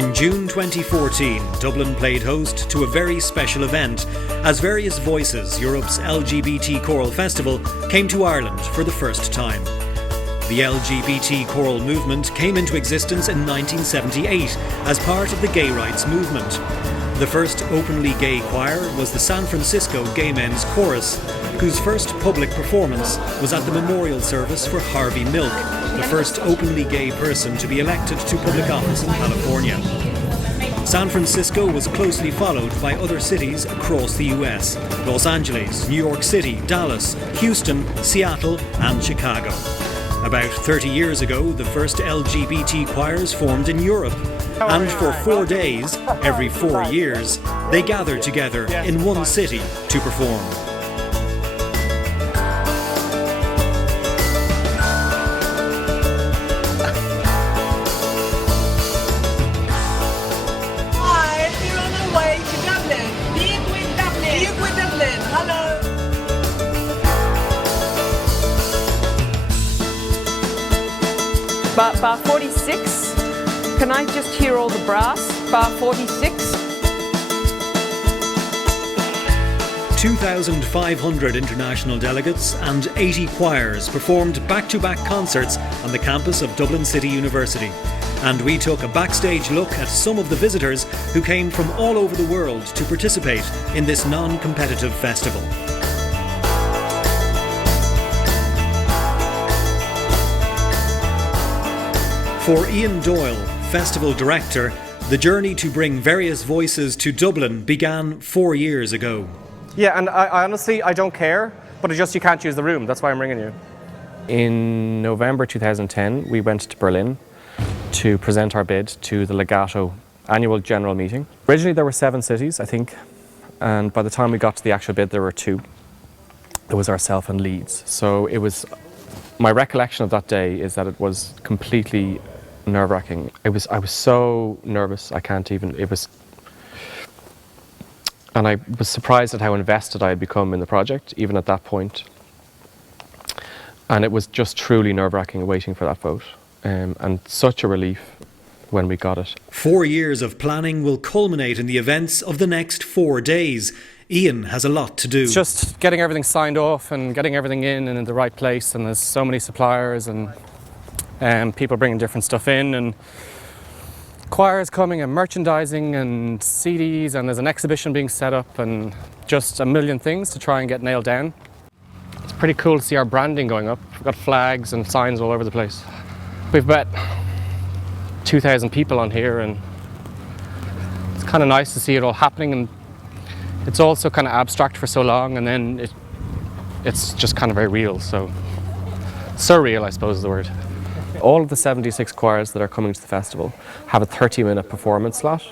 In June 2014, Dublin played host to a very special event as Various Voices, Europe's LGBT choral festival, came to Ireland for the first time. The LGBT choral movement came into existence in 1978 as part of the gay rights movement. The first openly gay choir was the San Francisco Gay Men's Chorus, whose first public performance was at the memorial service for Harvey Milk, the first openly gay person to be elected to public office in California. San Francisco was closely followed by other cities across the US: Los Angeles, New York City, Dallas, Houston, Seattle and Chicago. About 30 years ago, the first LGBT choirs formed in Europe. And for 4 days, every 4 years, they gathered together in one city to perform. Hi, we're on our way to Dublin. Big with Dublin. Big with Dublin. Hello. Bar 46. Can I just hear all the brass? Bar 46. 2,500 international delegates and 80 choirs performed back-to-back concerts on the campus of Dublin City University. And we took a backstage look at some of the visitors who came from all over the world to participate in this non-competitive festival. For Ian Doyle, festival director, the journey to bring Various Voices to Dublin began 4 years ago. Yeah, and I honestly, I don't care, but it's just you can't use the room. That's why I'm ringing you. In November 2010, we went to Berlin to present our bid to the Legato annual general meeting. Originally there were 7 cities, I think, and by the time we got to the actual bid there were 2. It was ourselves and Leeds. So it was, my recollection of that day is that it was completely nerve-wracking. I was so nervous, I can't even, and I was surprised at how invested I had become in the project, even at that point. And it was just truly nerve-wracking waiting for that vote. And such a relief when we got it. 4 years of planning will culminate in the events of the next 4 days. Ian has a lot to do. It's just getting everything signed off and getting everything in and in the right place, and there's so many suppliers and people bringing different stuff in, and choirs coming and merchandising and CDs, and there's an exhibition being set up and just a million things to try and get nailed down. It's pretty cool to see our branding going up. We've got flags and signs all over the place. We've bet 2,000 people on here, and it's kind of nice to see it all happening, and it's also kind of abstract for so long, and then it's just kind of very real, so surreal, I suppose is the word. All of the 76 choirs that are coming to the festival have a 30-minute performance slot.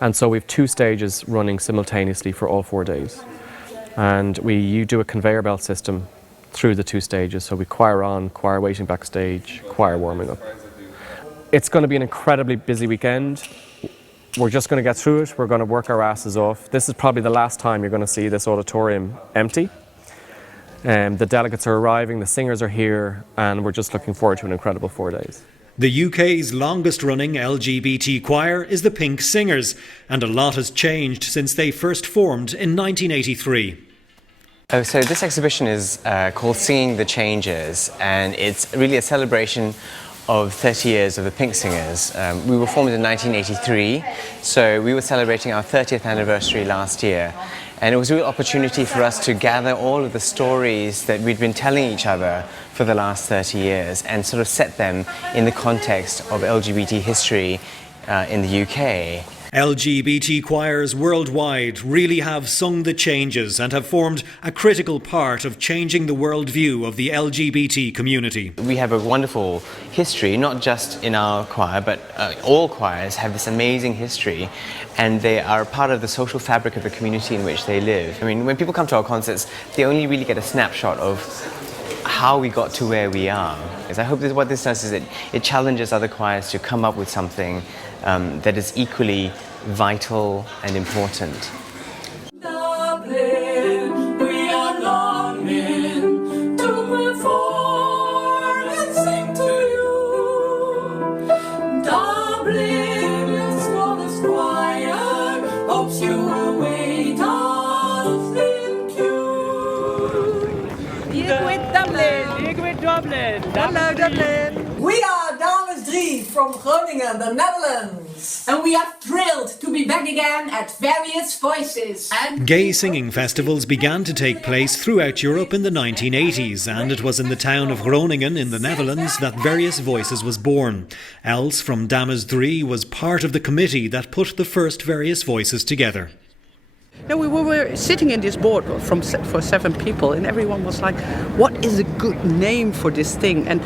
And so we have 2 stages running simultaneously for all 4 days. And you do a conveyor belt system through the 2 stages. So we choir on, choir waiting backstage, choir warming up. It's going to be an incredibly busy weekend. We're just going to get through it. We're going to work our asses off. This is probably the last time you're going to see this auditorium empty. The delegates are arriving, the singers are here, and we're just looking forward to an incredible 4 days. The UK's longest running LGBT choir is the Pink Singers, and a lot has changed since they first formed in 1983. So this exhibition is called Singing the Changes, and it's really a celebration of 30 years of the Pink Singers. We were formed in 1983, so we were celebrating our 30th anniversary last year. And it was a real opportunity for us to gather all of the stories that we'd been telling each other for the last 30 years and sort of set them in the context of LGBT history in the UK. LGBT choirs worldwide really have sung the changes and have formed a critical part of changing the worldview of the LGBT community. We have a wonderful history, not just in our choir, but all choirs have this amazing history, and they are part of the social fabric of the community in which they live. I mean, when people come to our concerts, they only really get a snapshot of how we got to where we are. I hope that what this does is it challenges other choirs to come up with something that is equally vital and important. Dublin, we are longing to perform and sing to you. Dublin. Dublin. Hello, Dublin. We are Dames 3 from Groningen, the Netherlands. And we are thrilled to be back again at Various Voices. Gay singing festivals began to take place throughout Europe in the 1980s, and it was in the town of Groningen in the Netherlands that Various Voices was born. Els from Dames 3 was part of the committee that put the first Various Voices together. No, we were sitting in this board for 7 people, and everyone was like, what is a good name for this thing? And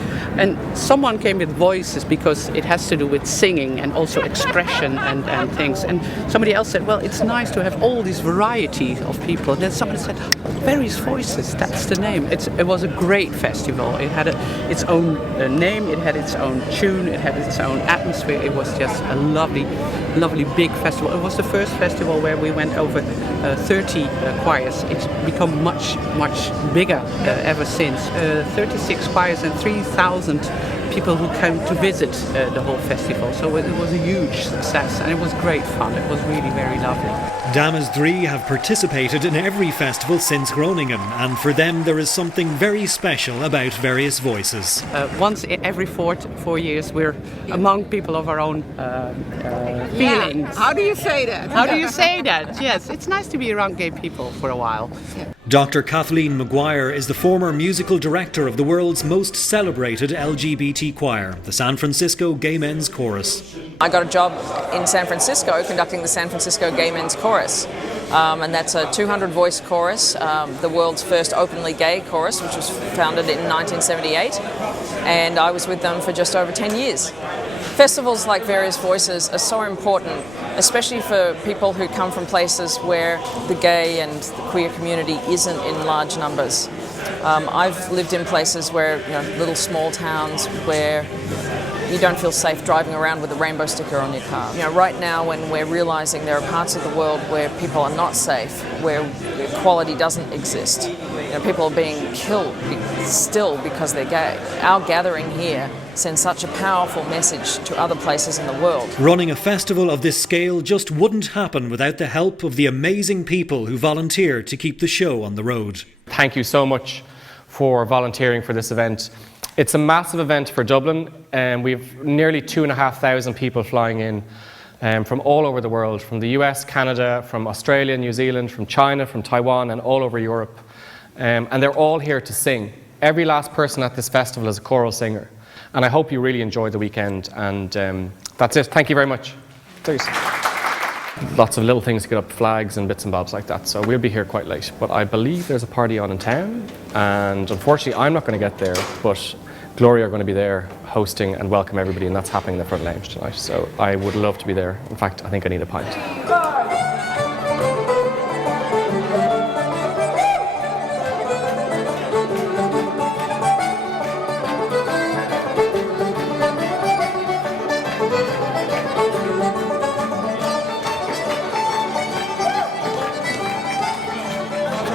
someone came with voices because it has to do with singing and also expression and things. And somebody else said, well, it's nice to have all this variety of people. And then somebody said, Various Voices, that's the name. It was a great festival. It had its own name, it had its own tune, it had its own atmosphere. It was just a lovely, lovely big festival. It was the first festival where we went over 30 choirs. It's become much, much bigger ever since. 36 choirs and 3,000 people who came to visit the whole festival. So it was a huge success and it was great fun. It was really very lovely. Dames 3 have participated in every festival since Groningen, and for them there is something very special about Various Voices. Once every 4 years we're among people of our own feelings. Yeah. How do you say that? How do you say that? Yes, it's nice to be around gay people for a while. Dr. Kathleen Maguire is the former musical director of the world's most celebrated LGBT choir, the San Francisco Gay Men's Chorus. I got a job in San Francisco conducting the San Francisco Gay Men's Chorus. And that's a 200-voice chorus, the world's first openly gay chorus, which was founded in 1978. And I was with them for just over 10 years. Festivals like Various Voices are so important, especially for people who come from places where the gay and the queer community isn't in large numbers. I've lived in places where, little small towns where you don't feel safe driving around with a rainbow sticker on your car. Right now, when we're realizing there are parts of the world where people are not safe, where equality doesn't exist, people are being killed still because they're gay. Our gathering here sends such a powerful message to other places in the world. Running a festival of this scale just wouldn't happen without the help of the amazing people who volunteer to keep the show on the road. Thank you so much for volunteering for this event. It's a massive event for Dublin, and we've nearly 2,500 people flying in from all over the world, from the US, Canada, from Australia, New Zealand, from China, from Taiwan, and all over Europe. And they're all here to sing. Every last person at this festival is a choral singer. And I hope you really enjoy the weekend. And that's it. Thank you very much. Cheers. Lots of little things to get up, flags and bits and bobs like that. So we'll be here quite late. But I believe there's a party on in town. And unfortunately, I'm not going to get there. But Gloria are going to be there hosting and welcome everybody. And that's happening in the front lounge tonight. So I would love to be there. In fact, I think I need a pint.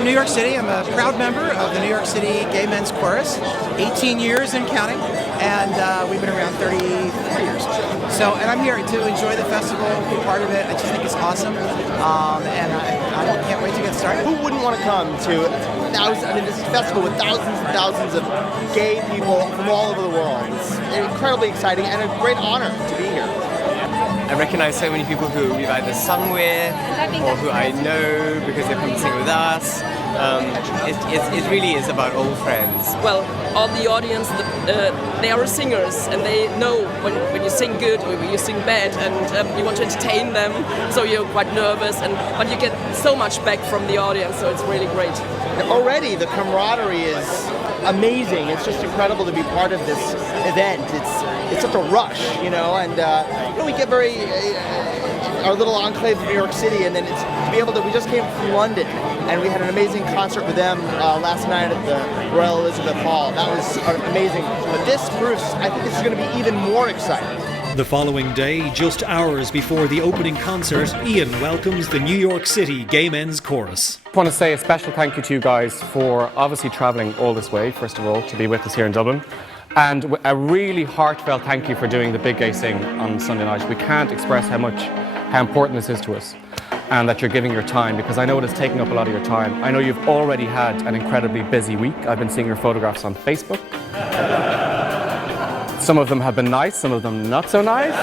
New York City. I'm a proud member of the New York City Gay Men's Chorus, 18 years and counting, and we've been around 34 years. So, and I'm here to enjoy the festival, be part of it. I just think it's awesome, and I can't wait to get started. Who wouldn't want to come to this festival with thousands and thousands of gay people from all over the world? It's incredibly exciting and a great honor to be here. I recognize so many people who we've either sung with or who I know because they've come to sing with us. It really is about old friends. Well, all the audience, they are singers and they know when you sing good or when you sing bad, and you want to entertain them, so you're quite nervous, but you get so much back from the audience, so it's really great. Already the camaraderie is amazing. It's just incredible to be part of this event. It's such a rush, and we get very our little enclave of New York City, and then it's to be able to. We just came from London, and we had an amazing concert with them last night at the Royal Elizabeth Hall. That was amazing. But this proves, I think this is going to be even more exciting. The following day, just hours before the opening concert, Ian welcomes the New York City Gay Men's Chorus. I want to say a special thank you to you guys for obviously travelling all this way, first of all, to be with us here in Dublin. And a really heartfelt thank you for doing the Big Gay Sing on Sunday night. We can't express how important this is to us, and that you're giving your time, because I know it has taken up a lot of your time. I know you've already had an incredibly busy week. I've been seeing your photographs on Facebook. Some of them have been nice, some of them not so nice.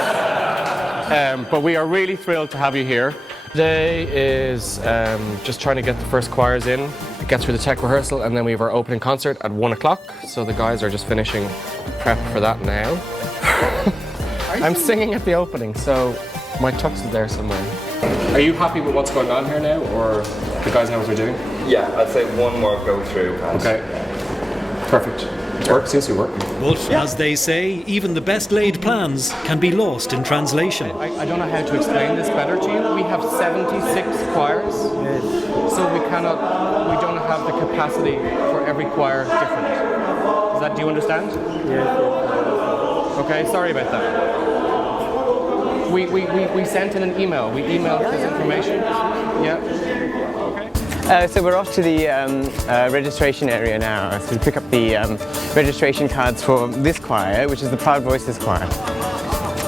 But we are really thrilled to have you here. Today is just trying to get the first choirs in, get through the tech rehearsal, and then we have our opening concert at 1 o'clock. So the guys are just finishing prep for that now. I'm singing at the opening, so my tux is there somewhere. Are you happy with what's going on here now, or the guys know what they're doing? Yeah, I'd say one more go through. Okay. Perfect. It works, seems to work. But, as they say, even the best laid plans can be lost in translation. I don't know how to explain this better to you. We have 76 choirs, so we don't have the capacity for every choir different. Do you understand? Yeah. Okay, sorry about that. We sent in an email. We emailed this information. Yeah. So we're off to the registration area now to pick up the registration cards for this choir, which is the Proud Voices choir.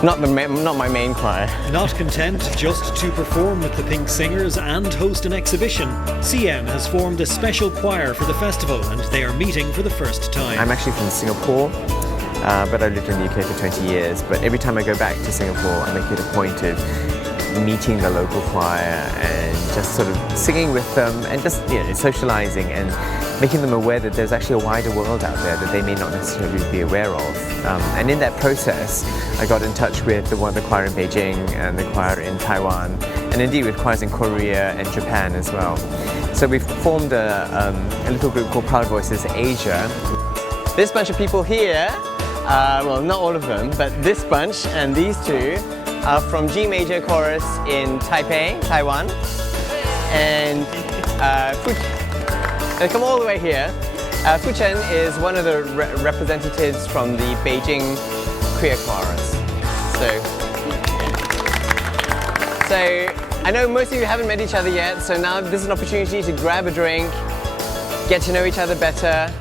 Not my main choir. Not content just to perform with the Pink Singers and host an exhibition, CM has formed a special choir for the festival, and they are meeting for the first time. I'm actually from Singapore, but I lived in the UK for 20 years. But every time I go back to Singapore, I make it a point of meeting the local choir and just sort of singing with them and just socializing and making them aware that there's actually a wider world out there that they may not necessarily be aware of. And in that process, I got in touch with the choir in Beijing and the choir in Taiwan, and indeed with choirs in Korea and Japan as well. So we've formed a little group called Proud Voices Asia. This bunch of people here, well, not all of them, but this bunch and these two are from G major chorus in Taipei, Taiwan, and they come all the way here. Fu Chen is one of the representatives from the Beijing queer chorus. So I know most of you haven't met each other yet, so now this is an opportunity to grab a drink, get to know each other better,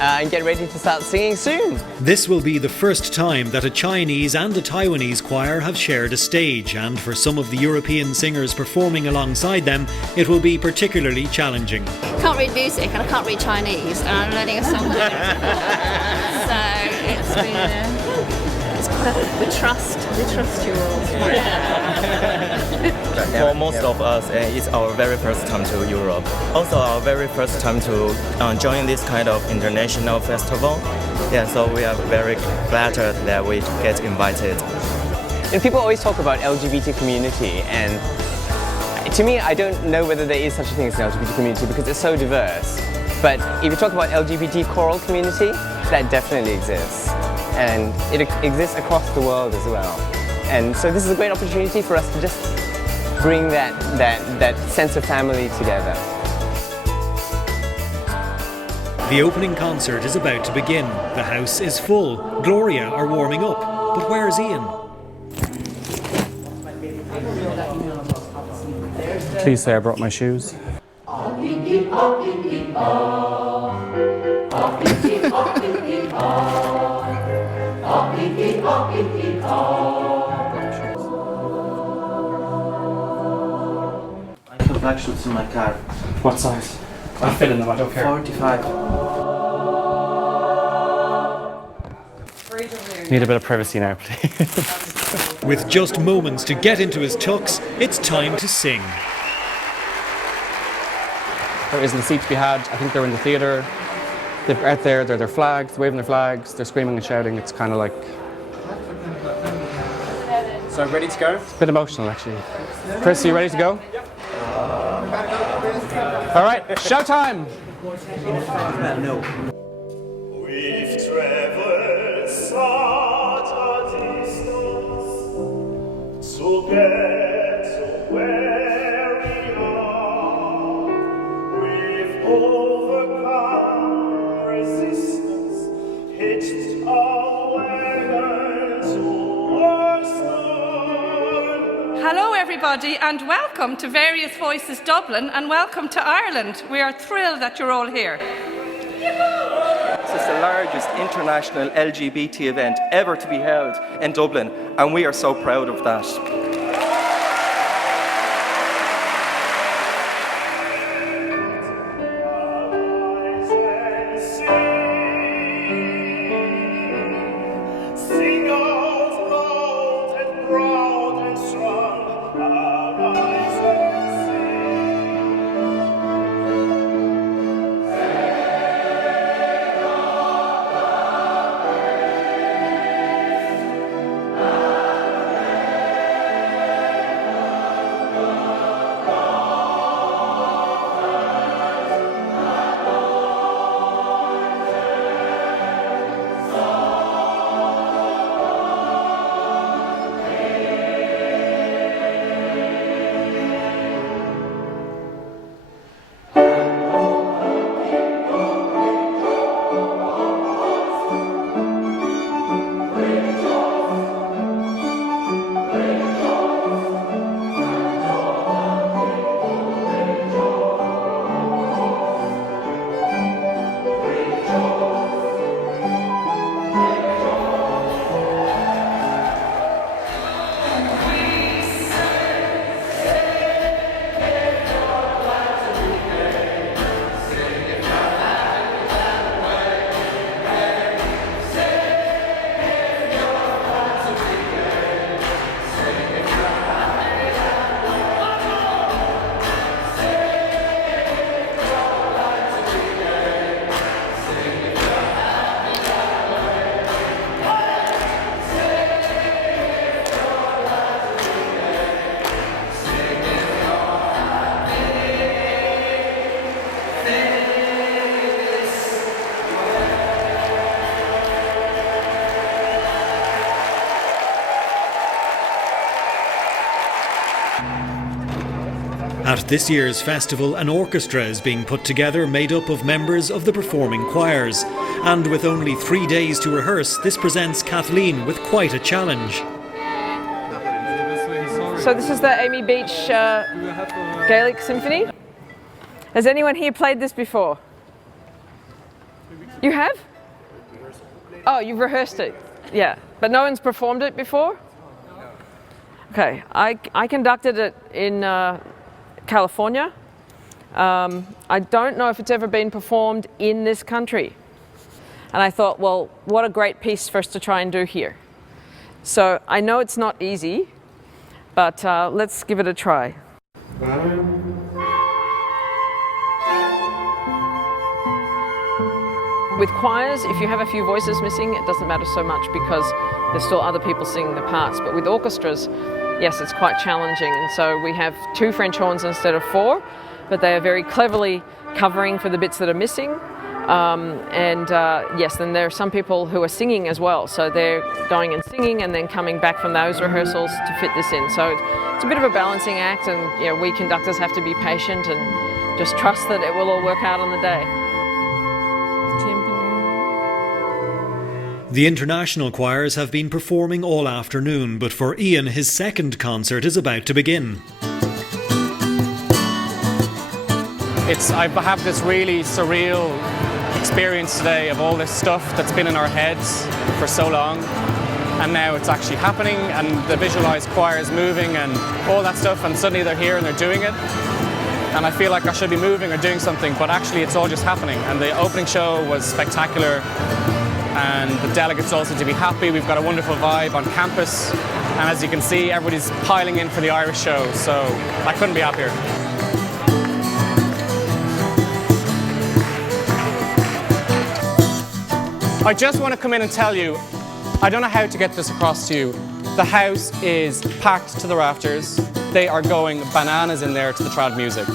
and get ready to start singing soon. This will be the first time that a Chinese and a Taiwanese choir have shared a stage, and for some of the European singers performing alongside them, it will be particularly challenging. I can't read music and I can't read Chinese, and I'm learning a song. So it's been we trust you all. For most of us, it's our very first time to Europe. Also our very first time to join this kind of international festival. Yeah, so we are very flattered that we get invited. And people always talk about LGBT community, and to me, I don't know whether there is such a thing as an LGBT community because it's so diverse. But if you talk about LGBT choral community, that definitely exists. And it exists across the world as well. And so this is a great opportunity for us to just bring that sense of family together. The opening concert is about to begin. The house is full. Gloria are warming up. But where's Ian? Please say I brought my shoes. I have black shoes in my car. What size? I fit in them, I don't care. 45. Need a bit of privacy now, please. With just moments to get into his tux, it's time to sing. There isn't a seat to be had. I think they're in the theatre. They're out there, they're their flags, waving their flags, they're screaming and shouting. It's kind of like... So ready to go? It's a bit emotional, actually. Chris, are you ready to go? Yep. All right, showtime! We've traveled such a distance to get to where we are. We've overcome resistance, hitched our wagon to our stone. Hello everybody and welcome to Various Voices Dublin and welcome to Ireland. We are thrilled that you're all here. This is the largest international LGBT event ever to be held in Dublin, and we are so proud of that. At this year's festival, an orchestra is being put together made up of members of the performing choirs. And with only 3 days to rehearse, this presents Kathleen with quite a challenge. So this is the Amy Beach Gaelic Symphony. Has anyone here played this before? You have? Oh, you've rehearsed it? Yeah. But no one's performed it before? Okay. I conducted it in California. I don't know if it's ever been performed in this country. And I thought, well, what a great piece for us to try and do here. So I know it's not easy, but let's give it a try. With choirs, if you have a few voices missing, it doesn't matter so much because there's still other people singing the parts. But with orchestras, yes, it's quite challenging. And so we have 2 French horns instead of 4, but they are very cleverly covering for the bits that are missing. Yes, then there are some people who are singing as well. So they're going and singing and then coming back from those rehearsals to fit this in. So it's a bit of a balancing act, and we conductors have to be patient and just trust that it will all work out on the day. The international choirs have been performing all afternoon, but for Ian, his second concert is about to begin. I have this really surreal experience today of all this stuff that's been in our heads for so long, and now it's actually happening, and the visualized choirs moving and all that stuff, and suddenly they're here and they're doing it, and I feel like I should be moving or doing something, but actually it's all just happening. And the opening show was spectacular, and the delegates also to be happy. We've got a wonderful vibe on campus, and as you can see, everybody's piling in for the Irish show, so I couldn't be happier. I just want to come in and tell you, I don't know how to get this across to you. The house is packed to the rafters. They are going bananas in there to the trad music.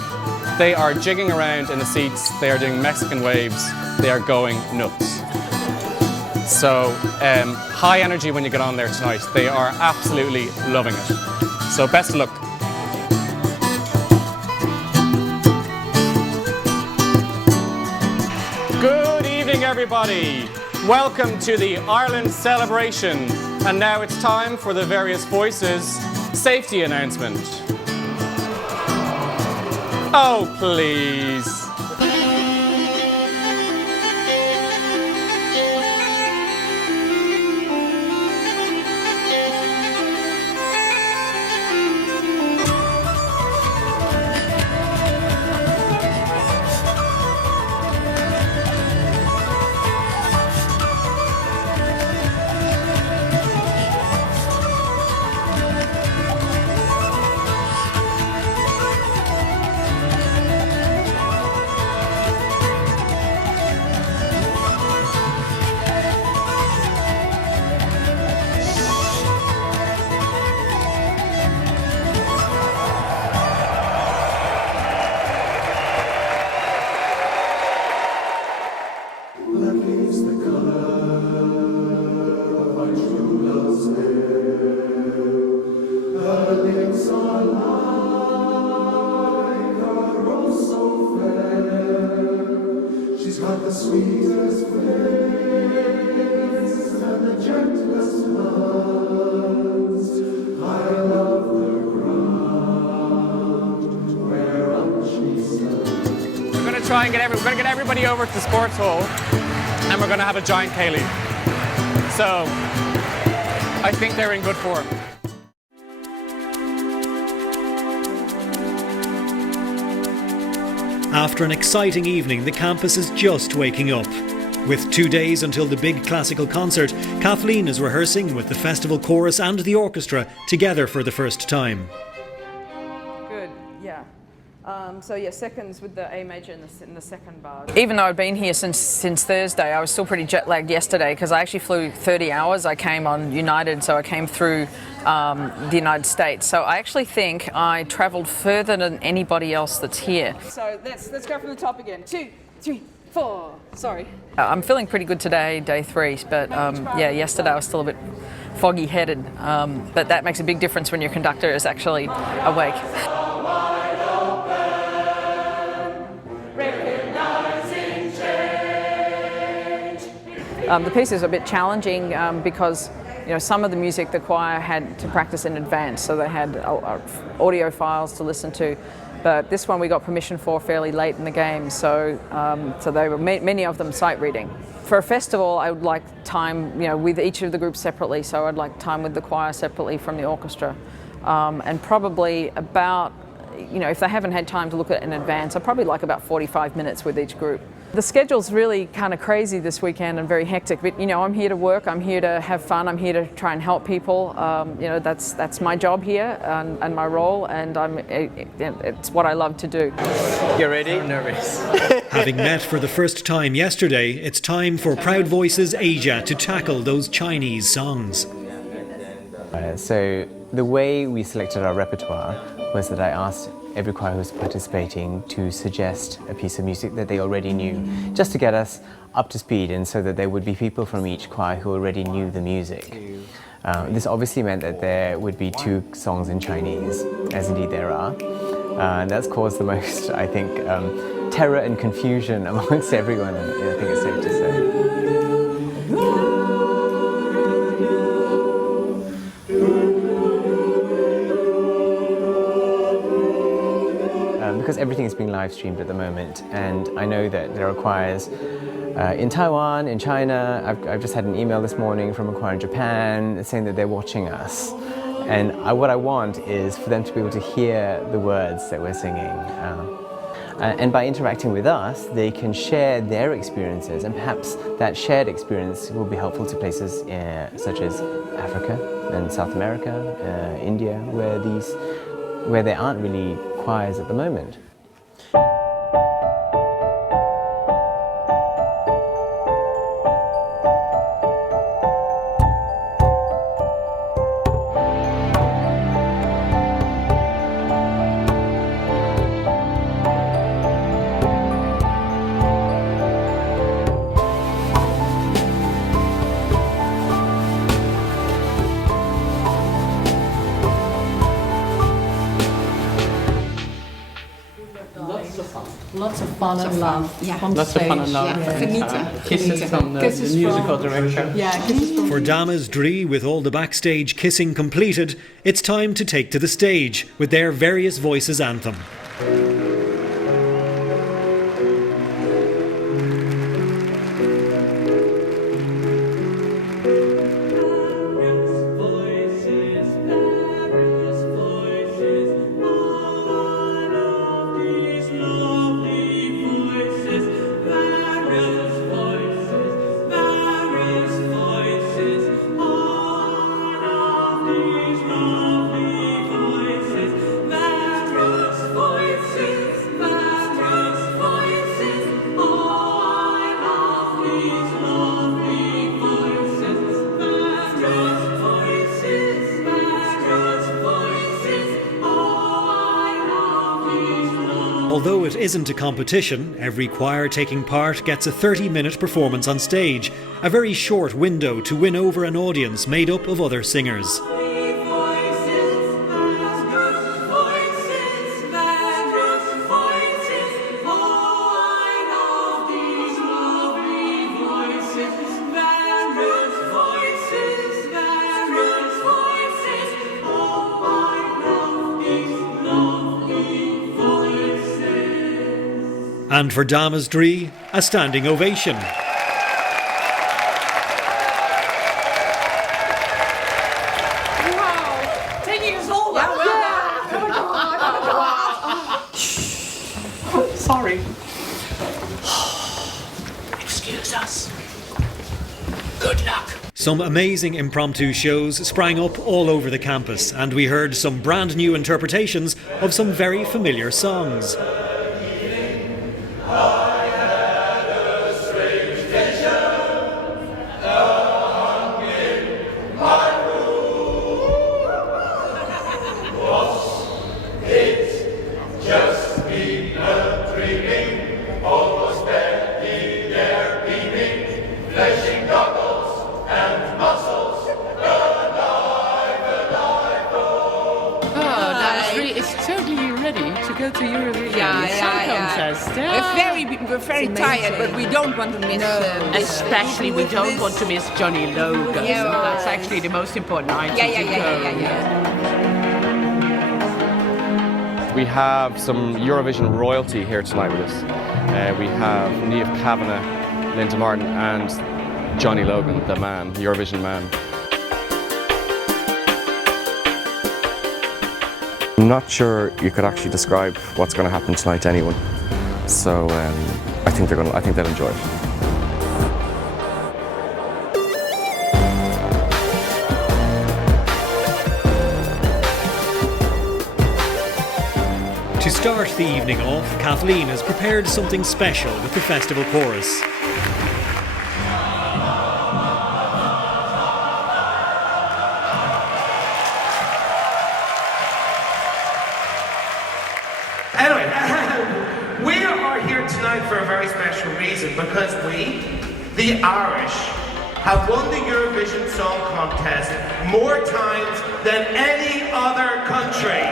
They are jigging around in the seats. They are doing Mexican waves. They are going nuts. So high energy when you get on there tonight. They are absolutely loving it. So best of luck. Good evening, everybody. Welcome to the Ireland celebration. And now it's time for the Various Voices safety announcement. Oh, please. We're going to get everybody over to the sports hall, and we're going to have a giant ceilidh. So I think they're in good form. After an exciting evening, the campus is just waking up. With 2 days until the big classical concert, Kathleen is rehearsing with the festival chorus and the orchestra together for the first time. Good, yeah. So yeah, seconds with the A major in the second bar. Even though I'd been here since Thursday, I was still pretty jet lagged yesterday because I actually flew 30 hours. I came on United, so I came through the United States. So I actually think I travelled further than anybody else that's here. So let's go from the top again. 2, 3, 4. Sorry. I'm feeling pretty good today, day 3, but yeah, yesterday I was still a bit foggy-headed. But that makes a big difference when your conductor is actually awake. The piece is a bit challenging because some of the music the choir had to practice in advance, so they had audio files to listen to. But this one we got permission for fairly late in the game, so they were many of them sight reading. For a festival, I would like time, with each of the groups separately. So I'd like time with the choir separately from the orchestra, and probably about, if they haven't had time to look at it in advance, I'd probably like about 45 minutes with each group. The schedule's really kind of crazy this weekend and very hectic, but I'm here to work, I'm here to have fun, I'm here to try and help people. That's my job here and my role, and it's what I love to do. You ready? I'm nervous. Having met for the first time yesterday, it's time for Proud Voices Asia to tackle those Chinese songs. So the way we selected our repertoire was that I asked every choir who was participating to suggest a piece of music that they already knew, just to get us up to speed, and so that there would be people from each choir who already knew the music. This obviously meant that there would be 2 songs in Chinese, as indeed there are. And that's caused the most, I think, terror and confusion amongst everyone, I think it's safe to say. Because everything is being live streamed at the moment, and I know that there are choirs in Taiwan, in China. I've just had an email this morning from a choir in Japan saying that they're watching us. And what I want is for them to be able to hear the words that we're singing. And by interacting with us, they can share their experiences, and perhaps that shared experience will be helpful to places such as Africa and South America, India, where there aren't really choirs at the moment. Lots of fun and love. Yeah. Lots of fun and love. Yeah. Kisses from the musical director. Yeah, kisses from... For Damas Drí, with all the backstage kissing completed, it's time to take to the stage with their Various Voices anthem. Although it isn't a competition, every choir taking part gets a 30-minute performance on stage, a very short window to win over an audience made up of other singers. And for Damas Drí, a standing ovation. Wow, 10 years old. Yeah, Sorry. Excuse us. Good luck. Some amazing impromptu shows sprang up all over the campus, and we heard some brand new interpretations of some very familiar songs. It's totally ready to go to Eurovision. Yeah, we're very tired, but we don't want to miss Especially we don't want to miss Johnny Logan. Yeah. That's actually the most important item. Yeah. We have some Eurovision royalty here tonight with us. We have Niamh Kavanagh, Linda Martin and Johnny Logan, the man, Eurovision man. I'm not sure you could actually describe what's going to happen tonight to anyone. So I think they'll enjoy it. To start the evening off, Kathleen has prepared something special with the festival chorus. Anyway, we are here tonight for a very special reason, because we, the Irish, have won the Eurovision Song Contest more times than any other country.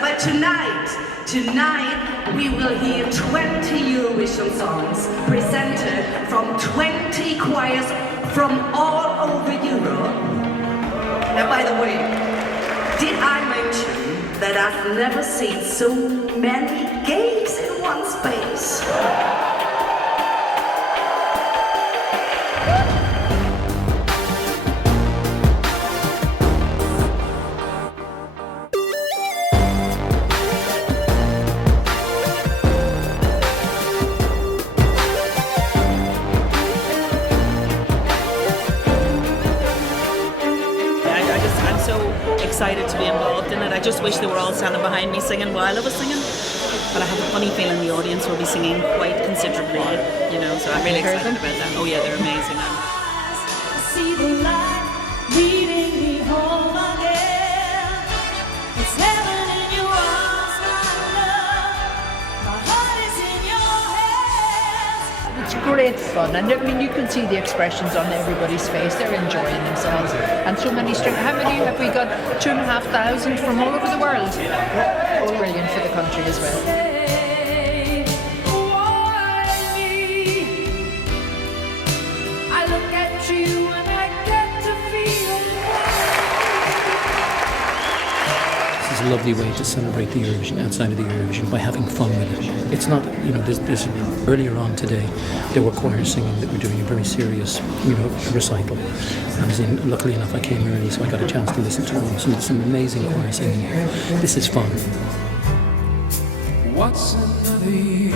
But tonight we will hear 20 Eurovision songs presented from 20 choirs from all over Europe. And by the way, did I mention that I've never seen so many gays in one space? Excited to be involved in it. I just wish they were all standing behind me singing while I was singing, but I have a funny feeling the audience will be singing quite considerably, so I'm really excited about that. Oh yeah, they're amazing. See the light leading me home again. It's heaven in your arms, my love. My heart is in your hands. It's great fun, and I mean you can see the expressions on everybody's face. They're enjoying themselves, and so many How many have we got? 2,500 from all over the world. It's brilliant for the country as well. I look at you and I get to feel. This is a lovely way to celebrate the Eurovision outside of the Eurovision by having fun with it. It's not, this earlier on today, there were choirs singing that were doing a very serious, recital. Luckily enough, I came early, so I got a chance to listen to them. Some amazing choir singing. This is fun. What's another year?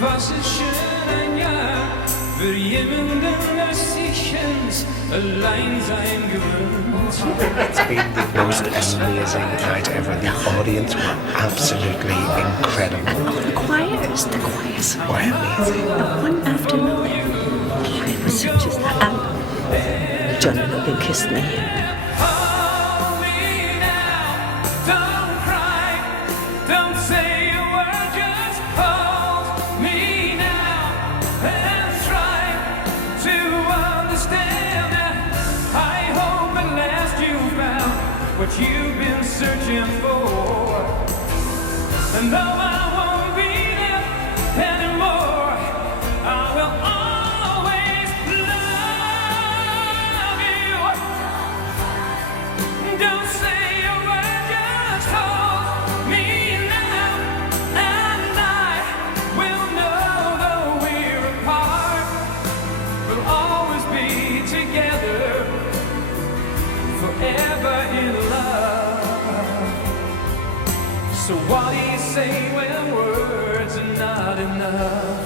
Was ist schön ein Jahr, für jemanden, der sich ins Alleinsein gewöhnt. It's been the most amazing night ever. The audience were absolutely incredible. The choirs were amazing. One afternoon, it was just, Johnny Logan kissed me. What you've been searching for, and though I won't be there anymore, I will always love you. Don't say a word, just hold me now, and I will know though we're apart, we'll always be together forever in love. So what do you say when words are not enough?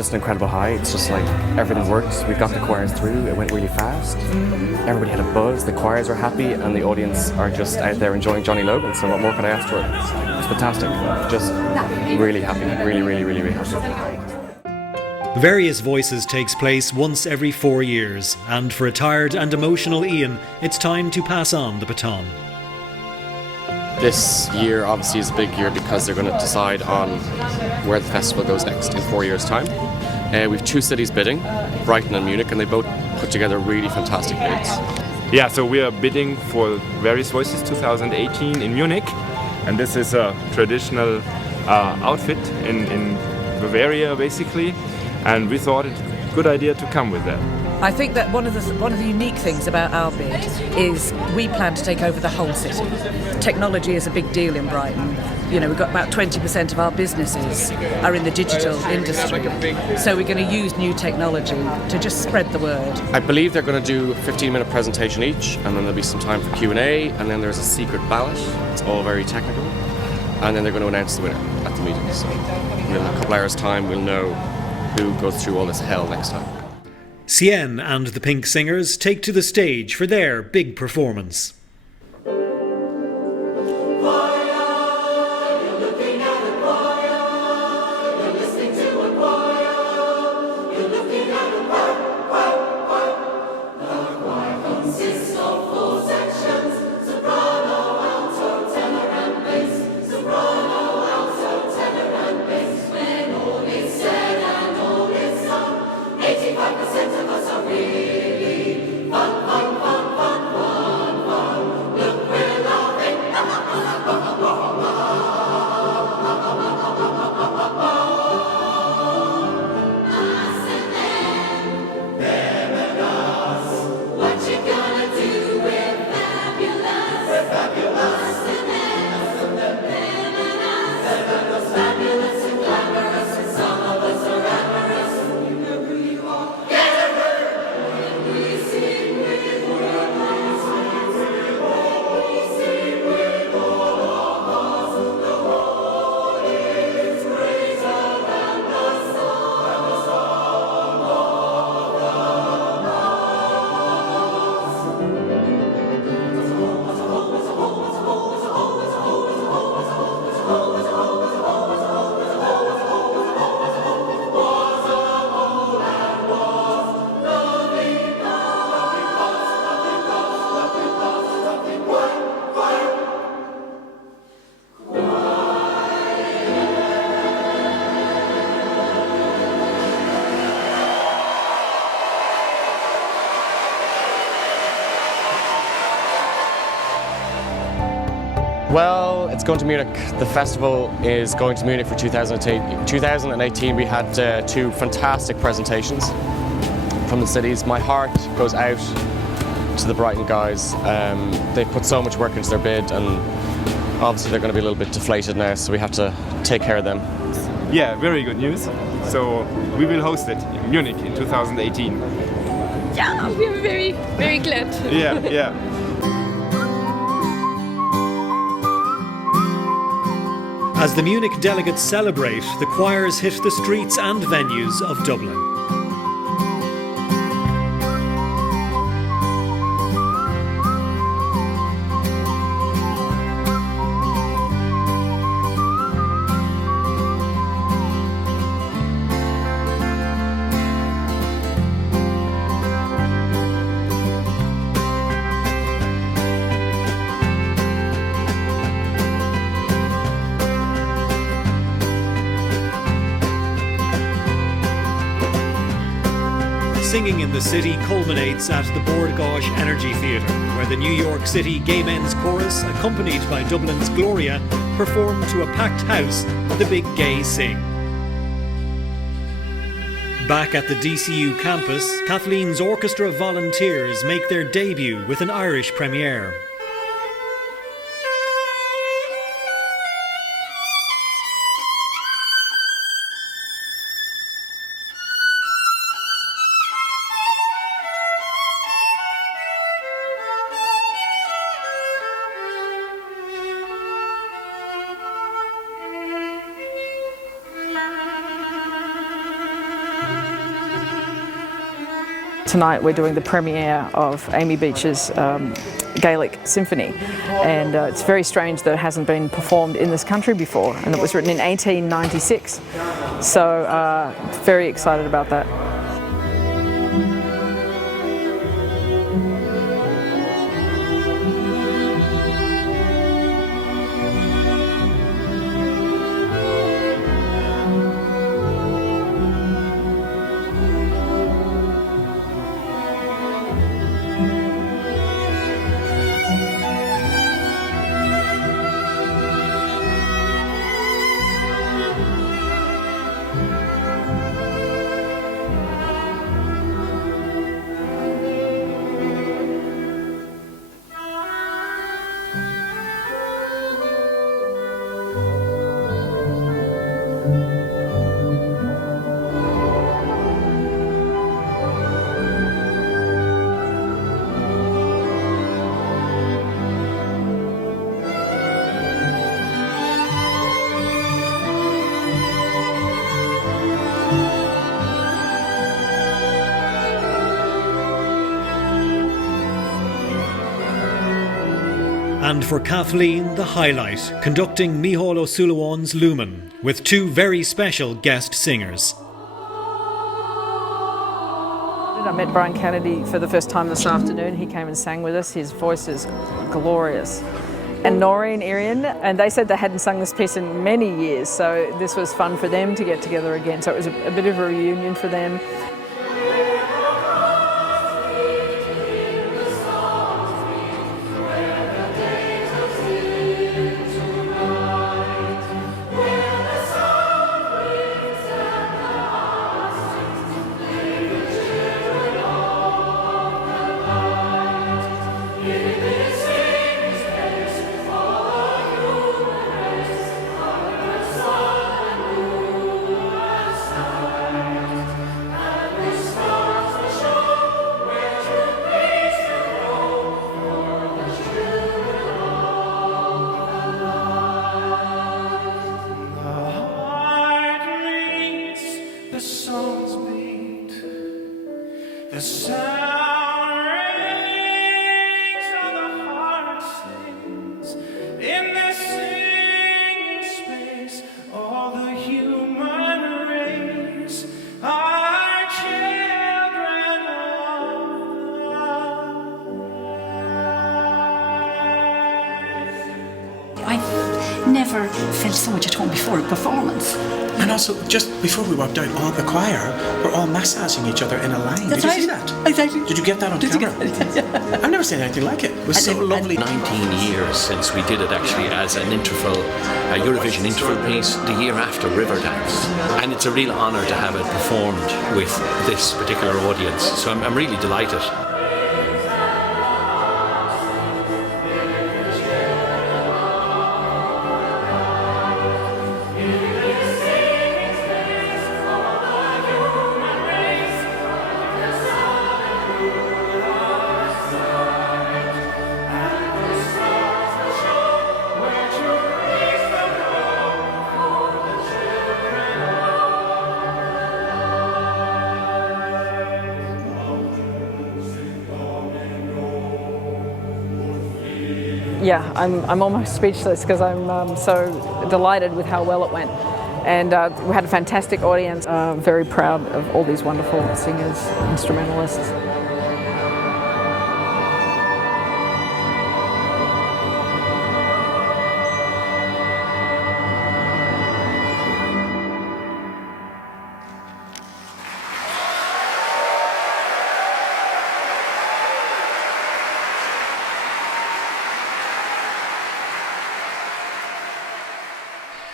just an incredible high. It's just like everything worked. We got the choirs through. It went really fast. Everybody had a buzz. The choirs are happy, and the audience are just out there enjoying Johnny Logan. So what more can I ask for? It's fantastic. Just really happy. Really, really, really, really happy. Various Voices takes place once every 4 years, and for a tired and emotional Ian, it's time to pass on the baton. This year obviously is a big year because they're going to decide on where the festival goes next in 4 years' time. We've 2 cities bidding, Brighton and Munich, and they both put together really fantastic bids. Yeah, so we are bidding for Various Voices 2018 in Munich, and this is a traditional outfit in Bavaria basically, and we thought it a good idea to come with that. I think that one of the unique things about our bid is we plan to take over the whole city. Technology is a big deal in Brighton. You know, we've got about 20% of our businesses are in the digital industry. So we're going to use new technology to just spread the word. I believe they're going to do a 15-minute presentation each, and then there'll be some time for Q&A, and then there's a secret ballot. It's all very technical. And then they're going to announce the winner at the meeting. So in a couple hours' time, we'll know who goes through all this hell next time. Cien and the Pink Singers take to the stage for their big performance. Well, it's going to Munich. The festival is going to Munich for 2018. 2018 we had 2 fantastic presentations from the cities. My heart goes out to the Brighton guys. They put so much work into their bid, and obviously they're going to be a little bit deflated now, so we have to take care of them. Yeah, very good news. So we will host it in Munich in 2018. Yeah, we're very, very glad. Yeah. As the Munich delegates celebrate, the choirs hit the streets and venues of Dublin. Singing in the City culminates at the Bord Gáis Energy Theatre, where the New York City Gay Men's Chorus, accompanied by Dublin's Gloria, perform to a packed house the Big Gay Sing. Back at the DCU campus, Kathleen's Orchestra of Volunteers make their debut with an Irish premiere. tonight we're doing the premiere of Amy Beach's Gaelic Symphony, and it's very strange that it hasn't been performed in this country before, and it was written in 1896, so very excited about that. And for Kathleen, the highlight, conducting Micheál Ó Súilleabháin's Lumen, with two very special guest singers. I met Brian Kennedy for the first time this afternoon. He came and sang with us. His voice is glorious. And Noreen Irian, and they said they hadn't sung this piece in many years, so this was fun for them to get together again. So it was a bit of a reunion for them. The sound rings and the heart sings in this singing space. All the human race are children of the I've never felt so much at home before a performance. And also, just before we walked out, all the choir were all massaging each other in a line. That's Did you right. see that? Exactly. Did you get that on camera? I've never seen anything like it. It was so lovely. 19 years since we did it actually as an interval, a Eurovision interval piece, the year after Riverdance. And it's a real honour to have it performed with this particular audience. So I'm really delighted. Yeah, I'm almost speechless because I'm so delighted with how well it went. And we had a fantastic audience, very proud of all these wonderful singers, instrumentalists.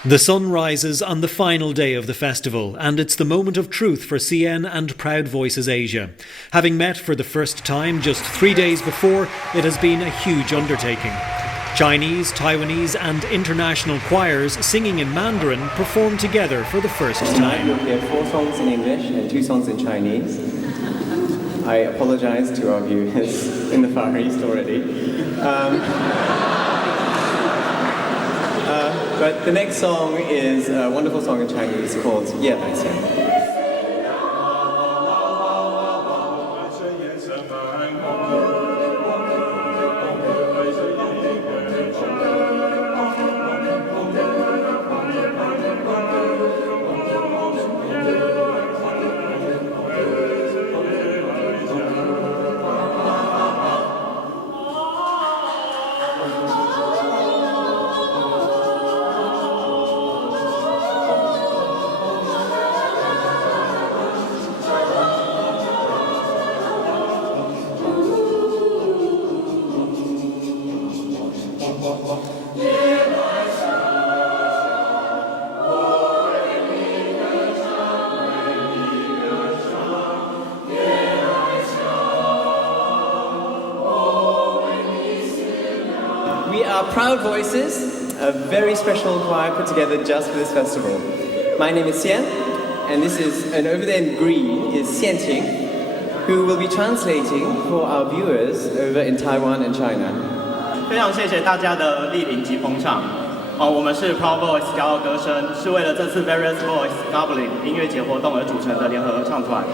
The sun rises on the final day of the festival, and it's the moment of truth for CN and Proud Voices Asia. Having met for the first time just 3 days before, it has been a huge undertaking. Chinese, Taiwanese and international choirs singing in Mandarin performed together for the first time. You'll hear 4 songs in English and 2 songs in Chinese. I apologize to our viewers in the Far East already. But the next song is a wonderful song in Chinese called Ye Lai Xian. We are Proud Voices, a very special choir put together just for this festival. My name is Xian, and this is, and over there in green is Xianqing, who will be translating for our viewers over in Taiwan and China. 非常谢谢大家的莅临及捧场。我们是 Proud Voice 骄傲歌声，是为了这次 Various Voice Goblin 音乐节活动而组成的联合合唱团。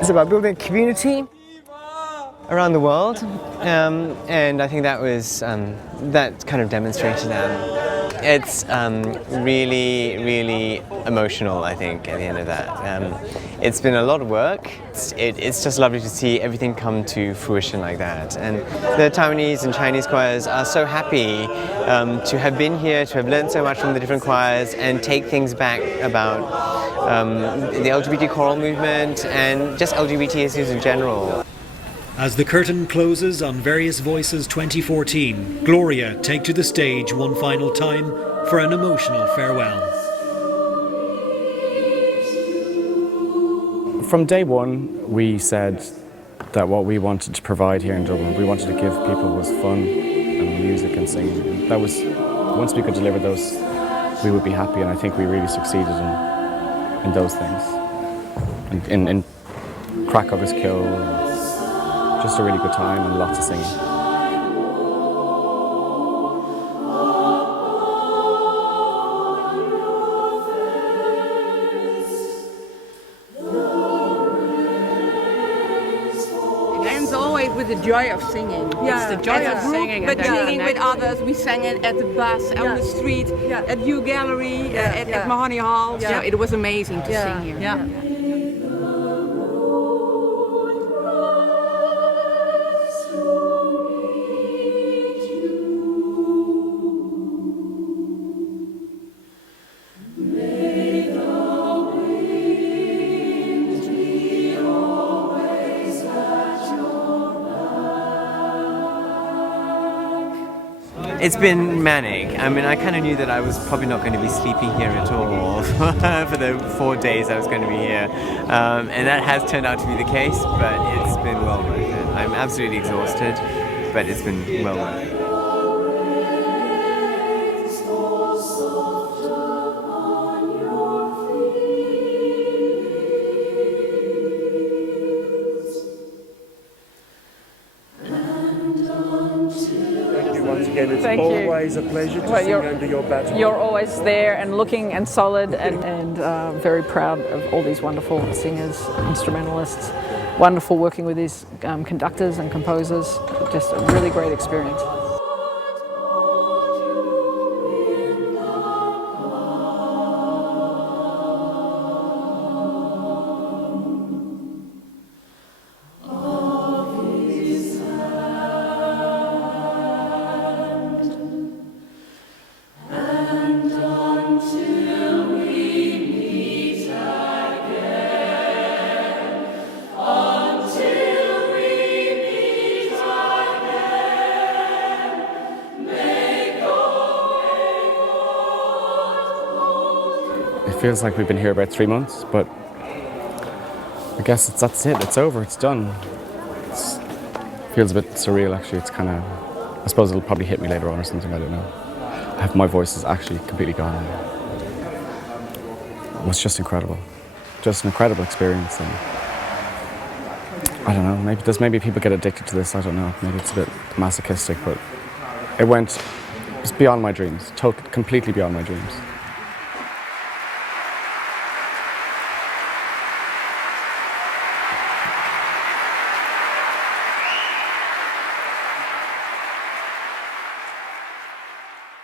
It's about building a community around the world, and I think that was that kind of demonstrated that. It's really emotional, I think, at the end of that. It's been a lot of work. It's just lovely to see everything come to fruition like that. And the Taiwanese and Chinese choirs are so happy to have been here, to have learned so much from the different choirs and take things back about the LGBT choral movement and just LGBT issues in general. As the curtain closes on Various Voices 2014, Gloria take to the stage one final time for an emotional farewell. From day one, we said that what we wanted to provide here in Dublin, we wanted to give people was fun and music and singing. That was, once we could deliver those, we would be happy, and I think we really succeeded in those things. In Crack August Kill, just a really good time and lots of singing. With the joy of singing. Yeah, it's the joy of singing. But singing with others, we sang it at the bus, on the street, at U Gallery, at Mahoney Hall. Yeah. So it was amazing to sing here. Yeah. It's been manic. I mean, I kind of knew that I was probably not going to be sleeping here at all for the 4 days I was going to be here. And that has turned out to be the case, but it's been well worth it. I'm absolutely exhausted, but it's been well worth it. It's Thank always you. a pleasure to Well, sing under your baton. You're always there and looking and solid and very proud of all these wonderful singers, instrumentalists, wonderful working with these conductors and composers, just a really great experience. Until we meet feels like we've been here about 3 months, but I guess that's it. It's over. It's done. It feels a bit surreal, actually. It's kind of... I suppose it'll probably hit me later on or something. I don't know. My voice is actually completely gone. It was just incredible. Just an incredible experience. And I don't know. Maybe people get addicted to this. I don't know. Maybe it's a bit masochistic, but it was beyond my dreams. Completely beyond my dreams.